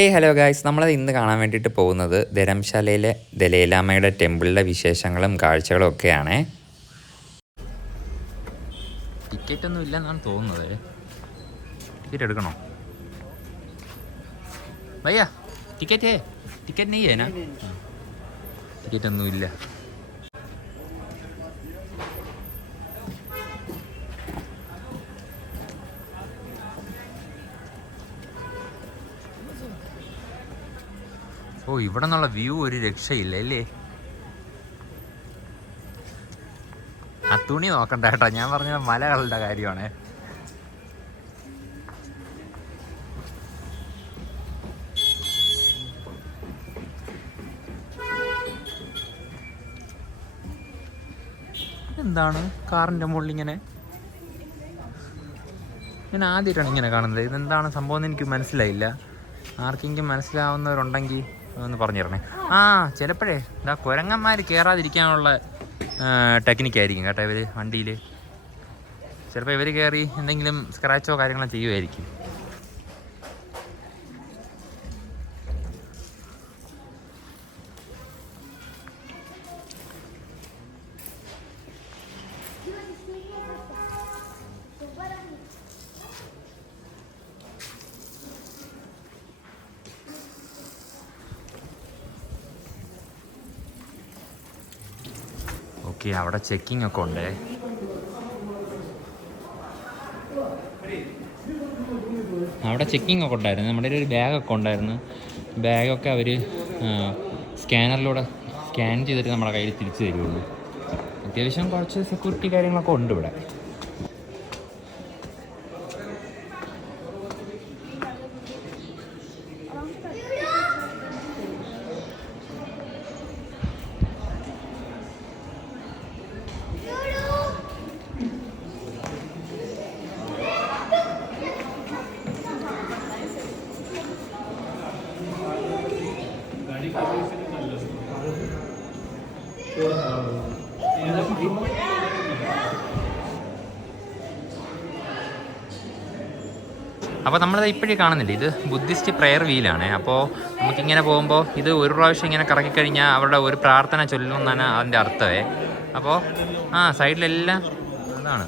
Hey hello guys, നമ്മളത് ഇന്ന് കാണാൻ വേണ്ടിയിട്ട് പോകുന്നത് ധരംശാലയിലെ ദലൈലാമയുടെ ടെമ്പിളിലെ വിശേഷങ്ങളും കാഴ്ചകളും ഒക്കെയാണ്. ടിക്കറ്റ് ഒന്നും ഇല്ലെന്നാണ് തോന്നുന്നത്. ടിക്കറ്റ് എടുക്കണോ ഭയ്യ? ടിക്കറ്റ് നെയ്യേനാ? ടിക്കറ്റ് ഒന്നും ഇല്ല. ഓ, ഇവിടെ നിന്നുള്ള വ്യൂ ഒരു രക്ഷയില്ല അല്ലേ? ആ തുണി നോക്കണ്ട കേട്ടോ, ഞാൻ പറഞ്ഞ മലകളുടെ കാര്യമാണ്. എന്താണ് കാറിൻ്റെ മുകളിൽ ഇങ്ങനെ? ഞാൻ ആദ്യമായിട്ടാണ് ഇങ്ങനെ കാണുന്നത്. ഇതെന്താണ് സംഭവം എന്ന് എനിക്ക് മനസ്സിലായില്ല. ആർക്കെങ്കിലും മനസ്സിലാവുന്നവരുണ്ടെങ്കിൽ ഒന്ന് പറഞ്ഞു തരണേ. ചിലപ്പോഴേ എന്താ കുരങ്ങന്മാർ കയറാതിരിക്കാനുള്ള ടെക്നിക്കായിരിക്കും കേട്ടോ ഇവർ വണ്ടിയിൽ. ചിലപ്പോൾ ഇവർ കയറി എന്തെങ്കിലും സ്ക്രാച്ചോ കാര്യങ്ങളോ ചെയ്യുമായിരിക്കും. ഓക്കെ, അവിടെ ചെക്കിംഗ് ഒക്കെ ഉണ്ട്. അവിടെ ചെക്കിംഗ് ഒക്കെ ഉണ്ടായിരുന്നു. നമ്മുടെ ഒരു ബാഗൊക്കെ ഉണ്ടായിരുന്നു. ബാഗൊക്കെ അവർ സ്കാനറിലൂടെ സ്കാൻ ചെയ്തിട്ട് നമ്മുടെ കയ്യിൽ തിരിച്ചു തരുള്ളൂ. അത്യാവശ്യം കുറച്ച് സെക്യൂരിറ്റി കാര്യങ്ങളൊക്കെ ഉണ്ട് ഇവിടെ. അപ്പോൾ നമ്മളത് ഇപ്പോഴേ കാണുന്നില്ല, ഇത് ബുദ്ധിസ്റ്റ് പ്രെയർ വീലാണ്. അപ്പോൾ നമുക്കിങ്ങനെ പോകുമ്പോൾ ഇത് ഒരു പ്രാവശ്യം ഇങ്ങനെ കറക്കിക്കഴിഞ്ഞാൽ അവരുടെ ഒരു പ്രാർത്ഥന ചൊല്ലുമെന്നാണ് അതിൻ്റെ അർത്ഥമേ. അപ്പോൾ സൈഡിലെല്ലാം അതാണ്.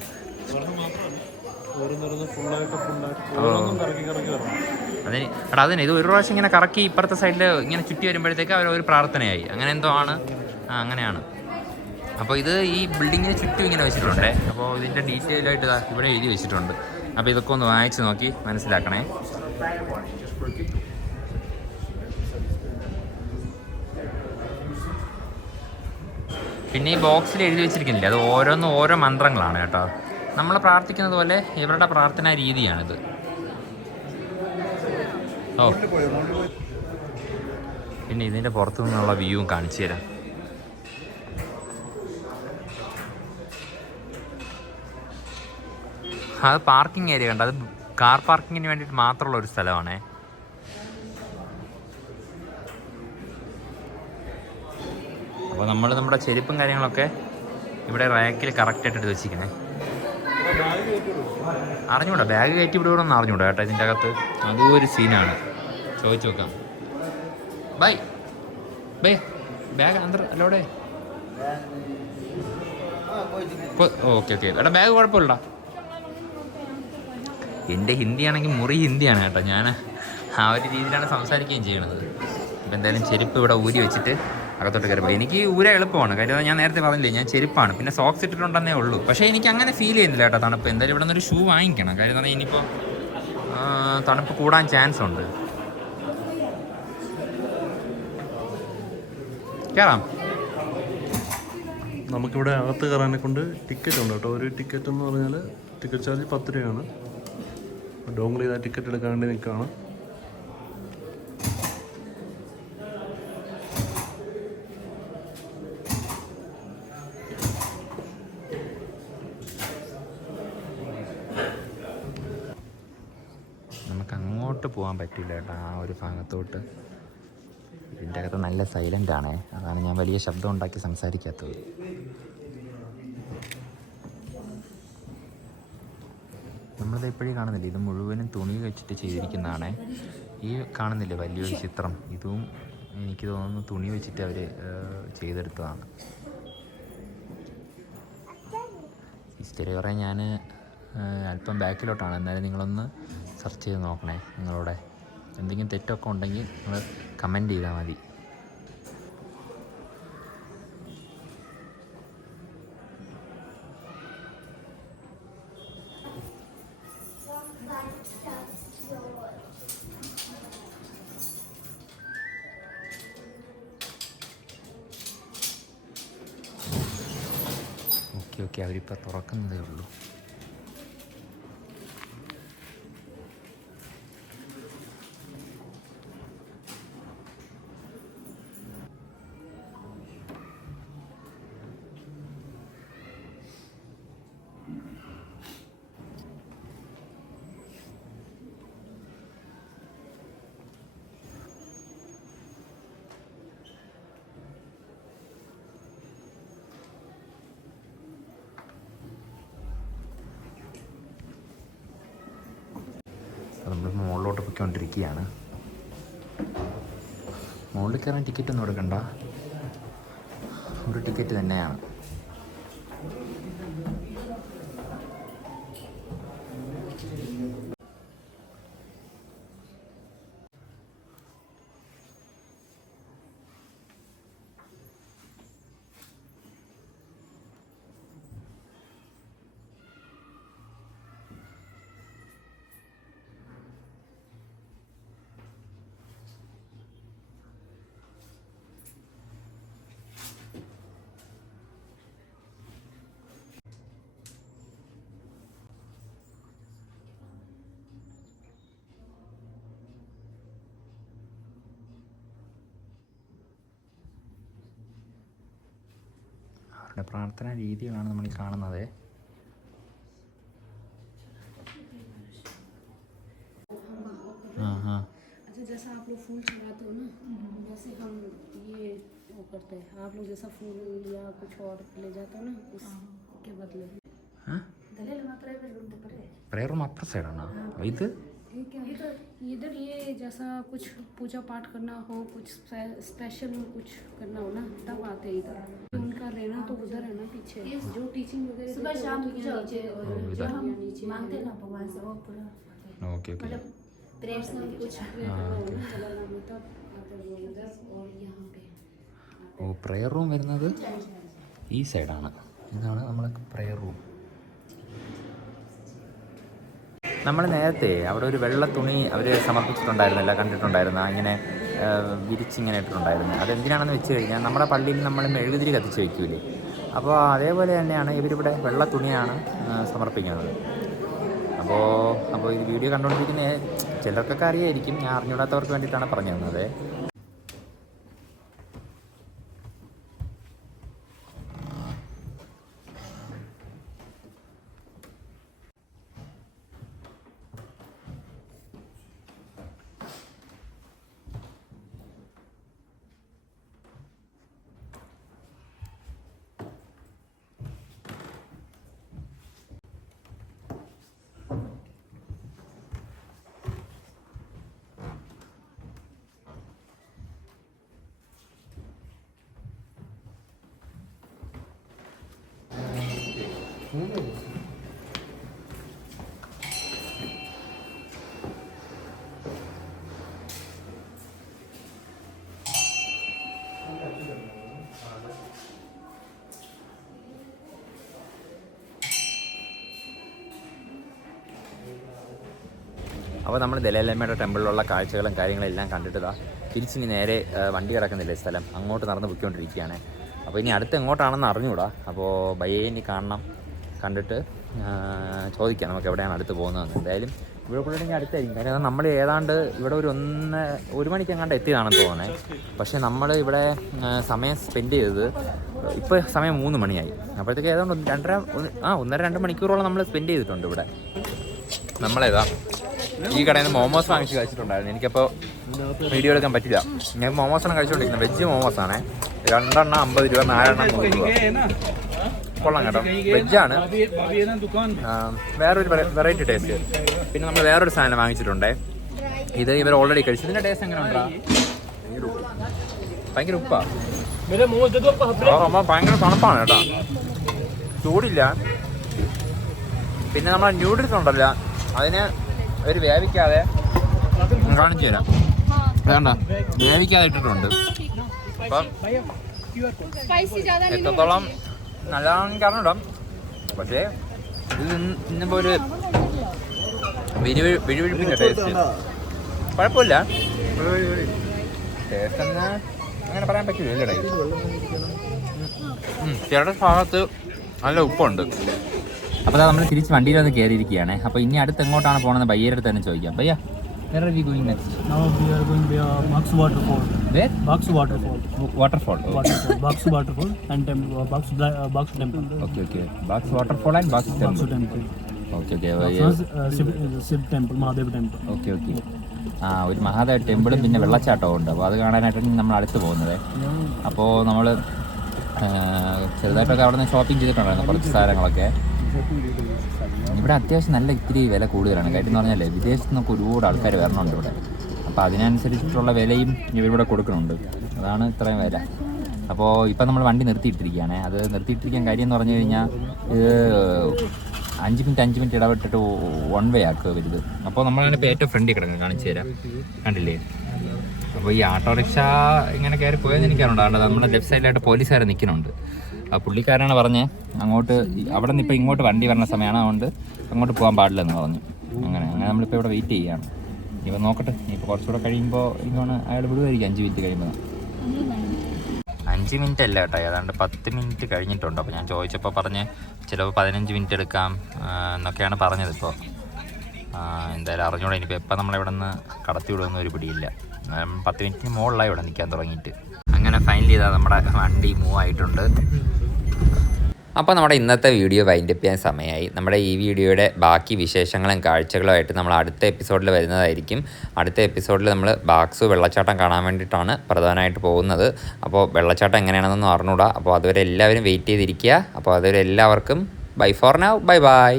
അതിന് ഇത് ഒരു പ്രാവശ്യം ഇങ്ങനെ കറക്കി ഇപ്പുറത്തെ സൈഡിൽ ഇങ്ങനെ ചുറ്റി വരുമ്പോഴത്തേക്ക് അവർ ഒരു പ്രാർത്ഥനയായി, അങ്ങനെ എന്തോ ആണ്. അങ്ങനെയാണ്. അപ്പോൾ ഇത് ഈ ബിൽഡിങ്ങിന് ചുറ്റും ഇങ്ങനെ വെച്ചിട്ടുണ്ട്. അപ്പോൾ ഇതിൻ്റെ ഡീറ്റെയിൽ ആയിട്ട് ഇവിടെ എഴുതി വെച്ചിട്ടുണ്ട്. അപ്പോൾ ഇതൊക്കെ ഒന്ന് വായിച്ച് നോക്കി മനസ്സിലാക്കണേ. പിന്നെ ഈ ബോക്സിൽ എഴുതി വെച്ചിരിക്കുന്നില്ല, അത് ഓരോന്നും ഓരോ മന്ത്രങ്ങളാണ് കേട്ടോ. നമ്മൾ പ്രാർത്ഥിക്കുന്നത് പോലെ ഇവരുടെ പ്രാർത്ഥനാ രീതിയാണിത്. പിന്നെ ഇതിൻ്റെ പുറത്തു നിന്നുള്ള വ്യൂവും കാണിച്ചു തരാം. അത് പാർക്കിംഗ് ഏരിയ കണ്ട, അത് കാർ പാർക്കിങ്ങിന് വേണ്ടിയിട്ട് മാത്രമുള്ള ഒരു സ്ഥലമാണേ. അപ്പോൾ നമ്മൾ നമ്മുടെ ചെരുപ്പും കാര്യങ്ങളൊക്കെ ഇവിടെ റാക്കിൽ കറക്റ്റായിട്ട് എടുത്ത് വെച്ചിരിക്കണേ. അറിഞ്ഞൂടാ, ബാഗ് കയറ്റി വിടുകയെന്ന് അറിഞ്ഞൂടാ കേട്ടോ ഇതിൻ്റെ അകത്ത്. അതും ഒരു സീനാണ്, ചോദിച്ചു നോക്കാം. ബൈ ബാഗ് അന്തർ അല്ലോടെ. ഓക്കെ എടാ, ബാഗ് കുഴപ്പമില്ലടാ. എൻ്റെ ഹിന്ദിയാണെങ്കിൽ മുറി ഹിന്ദിയാണ് കേട്ടോ. ഞാൻ ആ ഒരു രീതിയിലാണ് സംസാരിക്കുകയും ചെയ്യണത്. ഇപ്പം എന്തായാലും ചെരുപ്പ് ഇവിടെ ഊരി വെച്ചിട്ട് അകത്തോട്ട് കയറിപ്പോൾ. എനിക്ക് ഊര എളുപ്പമാണ്, കാര്യം ഞാൻ നേരത്തെ പറഞ്ഞില്ലേ ഞാൻ ചെരുപ്പാണ്, പിന്നെ സോക്സ് ഇട്ടിട്ടുണ്ടെന്നേ ഉള്ളൂ. പക്ഷേ എനിക്ക് അങ്ങനെ ഫീൽ ചെയ്യുന്നില്ല കേട്ടോ തണുപ്പ്. എന്തായാലും ഇവിടെ നിന്നൊരു ഷൂ വാങ്ങിക്കണം, കാര്യം എന്ന് പറഞ്ഞാൽ ഇനിയിപ്പോൾ തണുപ്പ് കൂടാൻ ചാൻസ് ഉണ്ട്. കയറാം. നമുക്കിവിടെ അകത്ത് കയറാനെ കൊണ്ട് ടിക്കറ്റ് ഉണ്ട് കേട്ടോ. ഒരു ടിക്കറ്റ് എന്ന് പറഞ്ഞാൽ ടിക്കറ്റ് ചാർജ് 10 രൂപയാണ്. ഡോങ്ങിൽ ചെയ്താൽ ടിക്കറ്റ് എടുക്കാൻ വേണ്ടി നിൽക്കുകയാണ്. നമുക്ക് അങ്ങോട്ട് പോകാൻ പറ്റില്ല കേട്ടോ, ആ ഒരു ഭാഗത്തോട്ട്. ഇതിൻ്റെ അകത്ത് നല്ല സൈലൻ്റ് ആണ്, അതാണ് ഞാൻ വലിയ ശബ്ദം ഉണ്ടാക്കി സംസാരിക്കാത്തത്. നമ്മളിത് എപ്പോഴും കാണുന്നില്ല, ഇത് മുഴുവനും തുണി വെച്ചിട്ട് ചെയ്തിരിക്കുന്നതാണ്. ഈ കാണുന്നില്ലേ വലിയൊരു ചിത്രം, ഇതും എനിക്ക് തോന്നുന്നു തുണി വെച്ചിട്ട് അവർ ചെയ്തെടുത്തതാണ്. ഹിസ്റ്ററി പറയാൻ ഞാൻ അല്പം ബാക്കിലോട്ടാണ്, എന്നാലും നിങ്ങളൊന്ന് സെർച്ച് ചെയ്ത് നോക്കണേ. നിങ്ങളുടെ എന്തെങ്കിലും തെറ്റൊക്കെ ഉണ്ടെങ്കിൽ നിങ്ങൾ കമൻറ്റ് ചെയ്താൽ മതി. ഓക്കെ അവരിപ്പോൾ തുറക്കുന്നതേ ഉള്ളൂ. നമ്മൾ മുകളിലോട്ട് പൊയ്ക്കൊണ്ടിരിക്കുകയാണ്. മുകളിൽ കയറാൻ ടിക്കറ്റ് ഒന്നും എടുക്കണ്ട, ഒരു ടിക്കറ്റ് തന്നെയാണ്. അവരുടെ പ്രാർത്ഥനാ രീതികളാണ് നമ്മൾ ഈ കാണുന്നത്. अच्छा जैसा आप लोग फूल चढ़ाते हो ना, वैसे हम ये वो करते हैं. आप लोग जैसा फूल या कुछ और ले जाते हो ना, उसके बदले പ്രയർ റൂം അപ്പുറ സൈഡാണോ ഇത്? इधर ये जैसा कुछ पूजा पाठ करना हो, कुछ स्पेशल कुछ करना हो ना, तब आते हैं इधर. उनका रहना तो उधर है ना पीछे, जो टीचिंग वगैरह सुबह शाम पूजा होती है, जो हम मांगते हैं ना भगवान से वो पूरा ഓക്കെ ഓക്കെ. प्रेयर्स में कुछ चलाना में तब आते हैं उधर. और यहाँ पे ഓ പ്രെയർ റൂം വരുന്നത് ഈ സൈഡാണ്. ഇതാണ് നമ്മളെ പ്രെയർ റൂം. നമ്മൾ നേരത്തെ അവിടെ ഒരു വെള്ള തുണി അവർ സമർപ്പിച്ചിട്ടുണ്ടായിരുന്നില്ല, കണ്ടിട്ടുണ്ടായിരുന്ന ഇങ്ങനെ വിരിച്ചിങ്ങനെ ഇട്ടിട്ടുണ്ടായിരുന്നു. അതെന്തിനാണെന്ന് വെച്ച് കഴിഞ്ഞാൽ നമ്മുടെ പള്ളിയിൽ നമ്മൾ മെഴുകുതിരി കത്തിച്ച് വയ്ക്കൂലേ, അപ്പോൾ അതേപോലെ തന്നെയാണ് ഇവരിവിടെ വെള്ള തുണിയാണ് സമർപ്പിക്കുന്നത്. അപ്പോൾ ഈ വീഡിയോ കണ്ടുകൊണ്ടിരിക്കുന്ന ചിലർക്കൊക്കെ അറിയായിരിക്കും, ഞാൻ അറിഞ്ഞൂടാത്തവർക്ക് വേണ്ടിയിട്ടാണ് പറഞ്ഞു തന്നത്. അപ്പോൾ നമ്മൾ ദലൈലാമയുടെ ടെമ്പിളിലുള്ള കാഴ്ചകളും കാര്യങ്ങളെല്ലാം കണ്ടിട്ടതാ തിരിച്ചിനി നേരെ വണ്ടി കിടക്കുന്നില്ലേ സ്ഥലം, അങ്ങോട്ട് നടന്ന് പൊയ്ക്കൊണ്ടിരിക്കുകയാണ്. അപ്പോൾ ഇനി അടുത്ത് എങ്ങോട്ടാണെന്ന് അറിഞ്ഞുകൂടാ. അപ്പോൾ ബയ്യെ ഇനി കാണണം, കണ്ടിട്ട് ചോദിക്കാം നമുക്ക് എവിടെയാണ് അടുത്ത് പോകുന്നതെന്ന്. എന്തായാലും ഇവിടെ കൂടെ അടുത്തായിരിക്കും, കാര്യം നമ്മൾ ഏതാണ്ട് ഇവിടെ ഒരു മണിക്കെങ്ങാണ്ട് എത്തിയതാണെന്ന് തോന്നുന്നത്. പക്ഷേ നമ്മൾ ഇവിടെ സമയം സ്പെൻഡ് ചെയ്തത് ഇപ്പോൾ സമയം 3 മണിയായി. അപ്പോഴത്തേക്ക് ഏതാണ്ട് 1.5-2 മണിക്കൂറോളം നമ്മൾ സ്പെൻഡ് ചെയ്തിട്ടുണ്ട് ഇവിടെ. നമ്മളേതാ ഈ കടയിൽ നിന്ന് മോമോസ് വാങ്ങിച്ച് കഴിച്ചിട്ടുണ്ടായിരുന്നു. എനിക്കപ്പോൾ വീഡിയോ എടുക്കാൻ പറ്റില്ല. ഞാൻ മോമോസാണ് കഴിച്ചുകൊണ്ടിരിക്കുന്നത്, വെജ് മോമോസാണ്. 2 എണ്ണം 50 രൂപ, 4 എണ്ണം 100 രൂപ. കൊള്ളാം കേട്ടോ, വെജാണ്. വേറൊരു വെറൈറ്റി ടേസ്റ്റ്. പിന്നെ നമ്മൾ വേറൊരു സാധനം വാങ്ങിച്ചിട്ടുണ്ടേ, ഇത് ഇവർ ഓൾറെഡി കഴിച്ചു. ഇതിൻ്റെ ടേസ്റ്റ് എങ്ങനെ ഉണ്ടാ? ഭയങ്കര ഉപ്പാ. ഭയങ്കര തണുപ്പാണ് കേട്ടോ, ചൂടില്ല. പിന്നെ നമ്മളെ ന്യൂഡിൽസ് ഉണ്ടല്ലോ, അതിന് ഒരു വേവിക്കാതെ കാണിച്ചു തരാം. വേണ്ട, വേവിക്കാതെ ഇട്ടിട്ടുണ്ട്. അപ്പം എത്രത്തോളം നല്ലതാണെന്ന് കാരണമിടാം. പക്ഷേ ഇത് ഇന്നിപ്പോൾ ഒരു വിഴുവിഴുപ്പിൻ്റെ ടേസ്റ്റ് കുഴപ്പമില്ല. ടേസ്റ്റ് എന്ന് അങ്ങനെ പറയാൻ പറ്റില്ല അല്ലേ? ചില ഭാഗത്ത് നല്ല ഉപ്പുണ്ട്. അപ്പോൾ നമ്മൾ തിരിച്ച് വണ്ടിയിൽ വന്ന് കയറിയിരിക്കുകയാണ്. അപ്പോൾ ഇനി അടുത്ത് എങ്ങോട്ടാണ് പോകണമെന്ന് ബയ്യയുടെ അടുത്ത് തന്നെ ചോദിക്കാം. ബയ്യ, where are we going next? Now we are going to Baksu waterfall. Where? Baksu waterfall. Waterfall. Waterfall. Baksu waterfall and Baksu temple. Okay. Baksu waterfall and Baksu Baksu temple. temple. Okay. Shiv temple, Mahadev temple. Okay. ഒരു മഹാദേവ ടെമ്പിളും പിന്നെ വെള്ളച്ചാട്ടവും ഉണ്ട്. അപ്പോൾ അത് കാണാനായിട്ടാണ് നമ്മൾ അടുത്ത് പോകുന്നത്. അപ്പോൾ നമ്മൾ ചെറുതായിട്ടൊക്കെ അവിടെ നിന്ന് ഷോപ്പിംഗ് ചെയ്തിട്ടുണ്ടായിരുന്നു കുറച്ച് സാധനങ്ങളൊക്കെ. ഇവിടെ അത്യാവശ്യം നല്ല ഇത്തിരി വില കൂടുതലാണ്. കാര്യം എന്ന് പറഞ്ഞാൽ വിദേശത്ത് നിന്നൊക്കെ ഒരുപാട് ആൾക്കാർ വരണുണ്ട് ഇവിടെ. അപ്പോൾ അതിനനുസരിച്ചിട്ടുള്ള വിലയും ഇവരിവിടെ കൊടുക്കുന്നുണ്ട്. അതാണ് ഇത്രയും വില. അപ്പോൾ ഇപ്പം നമ്മൾ വണ്ടി നിർത്തിയിട്ടിരിക്കുകയാണ്. അത് നിർത്തിയിട്ടിരിക്കാൻ കാര്യം എന്ന് പറഞ്ഞു കഴിഞ്ഞാൽ ഇത് 5 മിനിറ്റ് ഇടവിട്ടിട്ട് 1 വേ ആക്കുക വരുത്. അപ്പോൾ നമ്മളതിനിപ്പോൾ ഏറ്റവും ഫ്രണ്ടിൽ കിടക്കുന്നത് കാണിച്ചു തരാം. കണ്ടില്ലേ? അപ്പോൾ ഈ ഓട്ടോറിക്ഷ ഇങ്ങനെ കയറി പോയെന്ന് എനിക്കറിയണ്ട. നമ്മുടെ ലെഫ്റ്റ് സൈഡിലായിട്ട് പോലീസുകാർ നിൽക്കുന്നുണ്ട്. ആ പുള്ളിക്കാരാണ് പറഞ്ഞത് അങ്ങോട്ട് അവിടെ നിന്ന് ഇപ്പോൾ ഇങ്ങോട്ട് വണ്ടി വരുന്ന സമയമാണ്, അതുകൊണ്ട് അങ്ങോട്ട് പോകാൻ പാടില്ലെന്ന് പറഞ്ഞു. അങ്ങനെ നമ്മളിപ്പോൾ ഇവിടെ വെയിറ്റ് ചെയ്യുകയാണ്. ഇപ്പം നോക്കട്ടെ, ഇപ്പോൾ കുറച്ചുകൂടെ കഴിയുമ്പോൾ എനിക്കാണ് അയാൾ വിടുമായിരിക്കും. 5 മിനിറ്റ് കഴിയുമ്പോൾ 5 മിനിറ്റ് അല്ല കേട്ടോ, ഏതാണ്ട് 10 മിനിറ്റ് കഴിഞ്ഞിട്ടുണ്ട്. അപ്പോൾ ഞാൻ ചോദിച്ചപ്പോൾ പറഞ്ഞ് ചിലപ്പോൾ 15 മിനിറ്റ് എടുക്കാം എന്നൊക്കെയാണ് പറഞ്ഞത്. ഇപ്പോൾ എന്തായാലും അറിഞ്ഞൂടെ ഇനിയിപ്പോൾ എപ്പോൾ നമ്മളിവിടെ നിന്ന് കടത്തി വിടുമെന്ന് ഒരു പിടിയില്ല. 10 മിനിറ്റിന് മുകളിലായി ഇവിടെ നിൽക്കാൻ തുടങ്ങിയിട്ട്. അങ്ങനെ ഫൈനലി ചെയ്താൽ നമ്മുടെ വണ്ടി മൂവ് ആയിട്ടുണ്ട്. അപ്പോൾ നമ്മുടെ ഇന്നത്തെ വീഡിയോ വൈൻഡപ്പ് ചെയ്യാൻ സമയമായി. നമ്മുടെ ഈ വീഡിയോയുടെ ബാക്കി വിശേഷങ്ങളും കാഴ്ചകളുമായിട്ട് നമ്മൾ അടുത്ത എപ്പിസോഡിൽ വരുന്നതായിരിക്കും. അടുത്ത എപ്പിസോഡിൽ നമ്മൾ ബാക്സു വെള്ളച്ചാട്ടം കാണാൻ വേണ്ടിയിട്ടാണ് പ്രധാനമായിട്ട് പോകുന്നത്. അപ്പോൾ വെള്ളച്ചാട്ടം എങ്ങനെയാണെന്നൊന്നും അറിഞ്ഞൂടാ. അപ്പോൾ അതുവരെ എല്ലാവരും വെയിറ്റ് ചെയ്തിരിക്കുക. അപ്പോൾ അതുവരെ എല്ലാവർക്കും ബൈ ഫോർ നൗ, ബൈ.